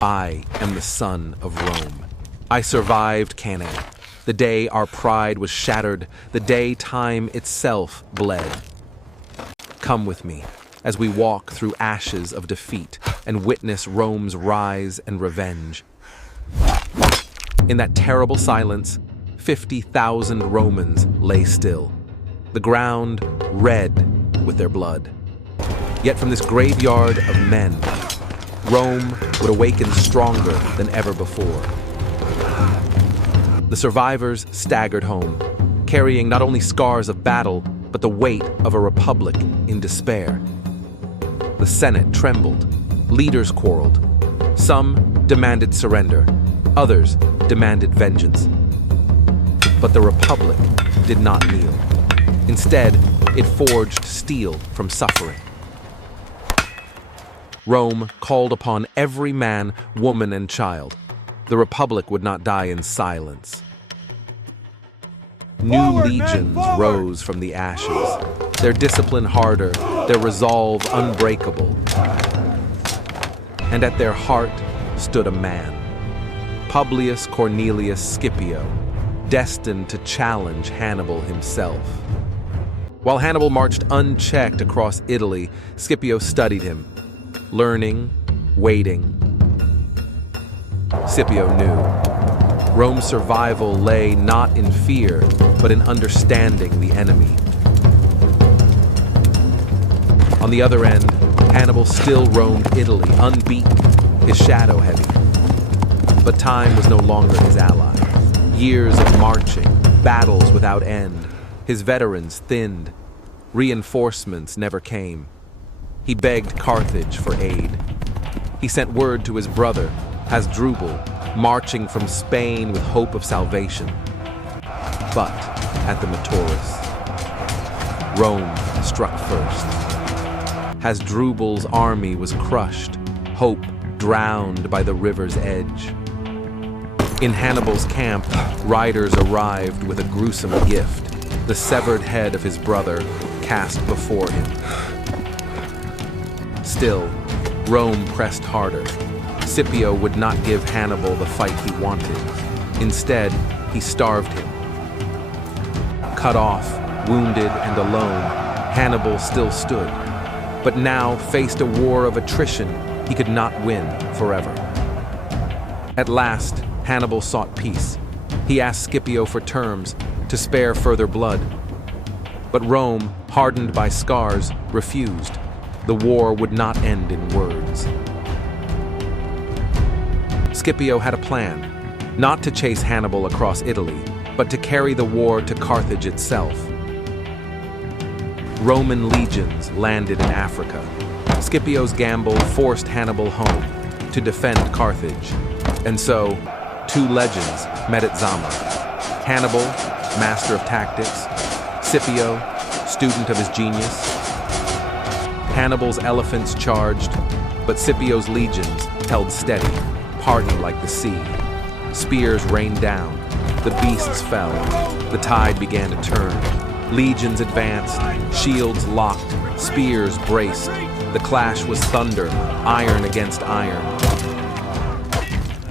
I am the son of Rome. I survived Cannae, the day our pride was shattered, the day time itself bled. Come with me as we walk through ashes of defeat and witness Rome's rise and revenge. In that terrible silence, 50,000 Romans lay still, the ground red with their blood. Yet from this graveyard of men, Rome would awaken stronger than ever before. The survivors staggered home, carrying not only scars of battle, but the weight of a republic in despair. The Senate trembled, leaders quarreled. Some demanded surrender, others demanded vengeance. But the republic did not kneel. Instead, it forged steel from suffering. Rome called upon every man, woman, and child. The republic would not die in silence. New legions rose from the ashes, their discipline harder, their resolve unbreakable. And at their heart stood a man, Publius Cornelius Scipio, destined to challenge Hannibal himself. While Hannibal marched unchecked across Italy, Scipio studied him, learning, waiting. Scipio knew Rome's survival lay not in fear, but in understanding the enemy. On the other end, Hannibal still roamed Italy, unbeaten, his shadow heavy. But time was no longer his ally. Years of marching, battles without end, his veterans thinned, reinforcements never came. He begged Carthage for aid. He sent word to his brother, Hasdrubal, marching from Spain with hope of salvation. But at the Metaurus, Rome struck first. Hasdrubal's army was crushed, hope drowned by the river's edge. In Hannibal's camp, riders arrived with a gruesome gift, the severed head of his brother cast before him. Still, Rome pressed harder. Scipio would not give Hannibal the fight he wanted. Instead, he starved him. Cut off, wounded, and alone, Hannibal still stood, but now faced a war of attrition he could not win forever. At last, Hannibal sought peace. He asked Scipio for terms, to spare further blood. But Rome, hardened by scars, refused. The war would not end in words. Scipio had a plan, not to chase Hannibal across Italy, but to carry the war to Carthage itself. Roman legions landed in Africa. Scipio's gamble forced Hannibal home to defend Carthage. And so, two legends met at Zama. Hannibal, master of tactics. Scipio, student of his genius. Hannibal's elephants charged, but Scipio's legions held steady, parting like the sea. Spears rained down, the beasts fell, the tide began to turn. Legions advanced, shields locked, spears braced. The clash was thunder, iron against iron.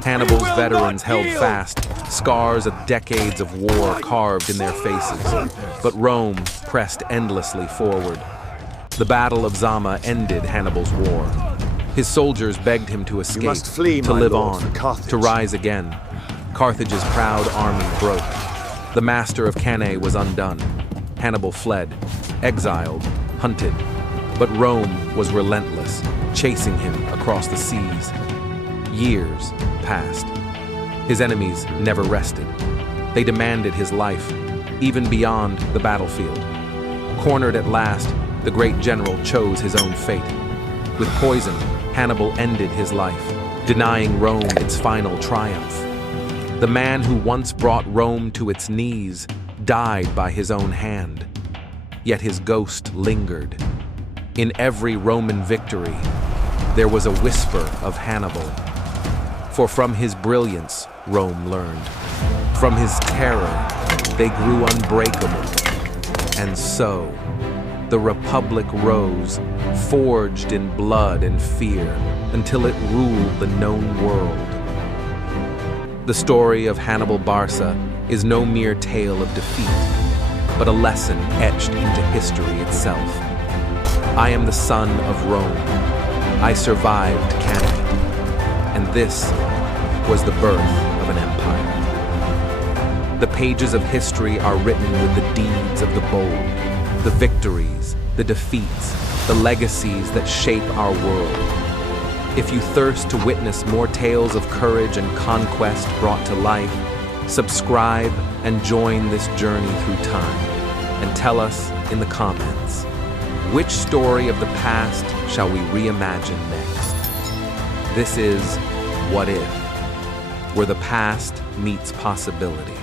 Hannibal's veterans held fast, scars of decades of war carved in their faces. But Rome pressed endlessly forward. The Battle of Zama ended Hannibal's war. His soldiers begged him to escape, to live on, to rise again. Carthage's proud army broke. The master of Cannae was undone. Hannibal fled, exiled, hunted. But Rome was relentless, chasing him across the seas. Years passed. His enemies never rested. They demanded his life, even beyond the battlefield. Cornered at last, the great general chose his own fate. With poison, Hannibal ended his life, denying Rome its final triumph. The man who once brought Rome to its knees died by his own hand. Yet his ghost lingered. In every Roman victory, there was a whisper of Hannibal. For from his brilliance, Rome learned. From his terror, they grew unbreakable. And so, the Republic rose, forged in blood and fear. until it ruled the known world. The story of Hannibal Barca is no mere tale of defeat, but a lesson etched into history itself. I am the son of Rome. I survived Cannae, and this was the birth of an empire. The pages of history are written with the deeds of the bold, the victories, the defeats, the legacies that shape our world. If you thirst to witness more tales of courage and conquest brought to life, subscribe and join this journey through time, and tell us in the comments, which story of the past shall we reimagine next? This is What If, where the past meets possibility.